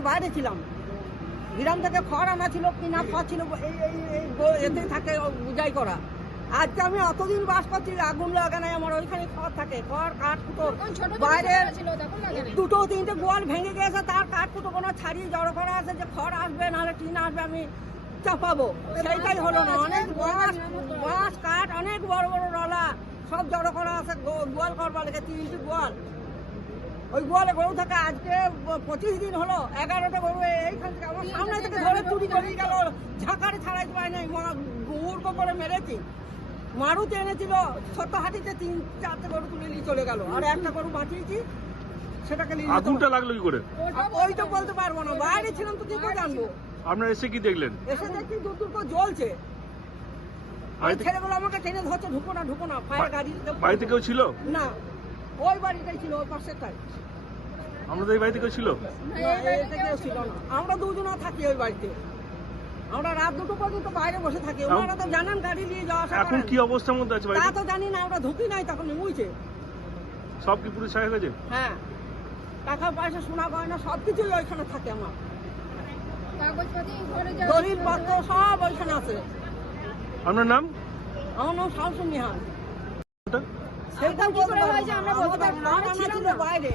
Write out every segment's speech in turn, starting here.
বাইরে ছিলাম। গ্রাম থেকে খড় আনা ছিল খড় ছিল এই গো- এতে থাকে বুঝাই করা। আজকে আমি অতদিন বাস করছি আগুন লাগে নাই আমার ওইখানে খড় থাকে খড় কাঠ কুটো। বাইরে দুটো তিনটে গোয়াল ভেঙে গেছে তার কাঠ কুটো কোনো ছাড়িয়ে জড়ো করা আছে যে খড় আসবে নাহলে টিন আসবে আমি চাপাবো। সেইটাই হলো না অনেক বাঁশ বাঁশ কাঠ অনেক বড় বড় রলা সব জড়ো করা আছে গোয়াল করবার লেগে তিনটি গোয়াল। ওই গোয়ালে গরু থাকে আজকে পঁচিশ দিন হলো এগারোটা গরু এইখান থেকে আমার সামনে থেকে ধরে চুরি করে গেল ঝাঁকারে ছাড়াইতে পারে নাই উড়কো করে মেরেছি। মারুতি এনেছিল ছোট হাতিতে তিন চারটে গরু তুলে নিয়ে চলে গেল আর একটা গরু বাঁচিয়েছি সেটাকে নিয়ে আগুনটা লাগল কি করে? আর ওইটা বলতে পারব না বাইরে ছিলাম তো কি করে জানব। আপনারা এসে কি দেখলেন? এসে দেখছি দূর দূর করে জ্বলছে। ওই ছেলেগুলো আমাকে টেনে ধরছে ঢুকো না ঢুকো না ফায়ার গাড়ি বাড়িতে কেউ ছিল? না। ওই বাড়িটাই ছিল ওই পাশেরটাই আমাদের এই বাড়িতে কেউ ছিল। আমরা দুজনা থাকি ওই বাড়িতে। আমরা রাত দুটো পর্যন্ত বাইরে বসে থাকি। ওনারা তো জানান গাড়ি নিয়ে যাওয়া আসা এখন কি অবস্থার মধ্যে আছে তা তো জানি না আমরা ঢুকি নাই তখন মুইছে। সব কি পুরো ছায়া গেছে? হ্যাঁ। টাকা পয়সা শোনা গয়না সব কিছুই ওইখানে থাকে আমার। দলিল পত্র সব ওইখানে আছে। আপনার নাম? আমার নাম শামসুন নিহাল ওটা? সেটা কি করে হয়েছে আমরা বলতে পারব না, আমরা ছিলাম না। বাইরে।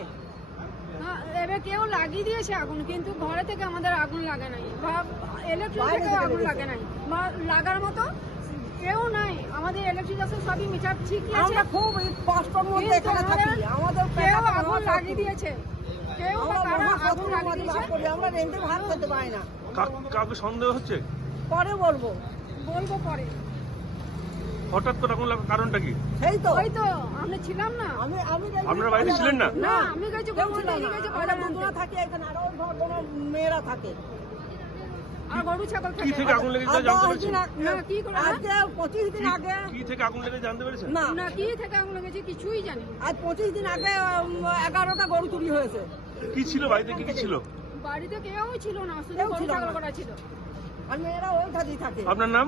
হ্যাঁ, এবার কেউ লাগিয়ে দিয়েছে আগুন কিন্তু ঘরে থেকে আমাদের আগুন লাগে নাই। বা ইলেকট্রিক থেকে আগুন লাগে নাই। বা লাগার মতো কেউ নাই। আমাদের ইলেকট্রিক আছে সবই মিটার ঠিকই আছে। আমরা খুব কষ্টর মধ্যে এখানে থাকি। আমাদের কেউ আগুন লাগিয়ে দিয়েছে। কেউ বা আমরা কারা আগুন লাগিয়ে দিয়েছে। আমরা রেন্টে ভাত খেতে পাই না। কাউকে সন্দেহ হচ্ছে? পরে বলব। বলব পরে। হঠাৎ করে আগুন লাগার কারণটা কি? সেই তো। ওই তো আমরা ছিলাম না। আমি আমি আপনারা বাড়িতে ছিলেন না? না আমি গেছি। গেছি দুজনা আনতে। থাকি এখানে আর ওই ঘর কোনো মেয়েরা থাকে। আর গরু ছাগল কি থেকে। আগুন লেগেছে জানতে পেরেছেন? না, কি করে? আজকে পঁচিশ দিন আগে কি থেকে আগুন লেগে জানতে পেরেছেন? না। না কি থেকে আগুন লেগেছে কিছুই জানি না। আজ পঁচিশ দিন আগে উম, এগারোটা গরু চুরি হয়েছে। কি ছিল বাড়িতে? কি কি ছিল? বাড়িতে কেউ ছিল না শুধু গরু ছাগল করা ছিল। আর মেয়েরা ওই থাকে। আপনার নাম?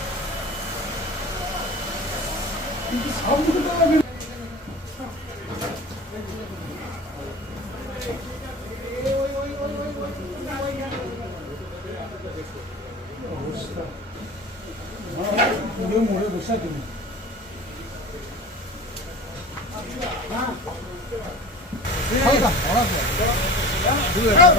이거 모래 못 사겠네. 가자, 알았어. 누구야?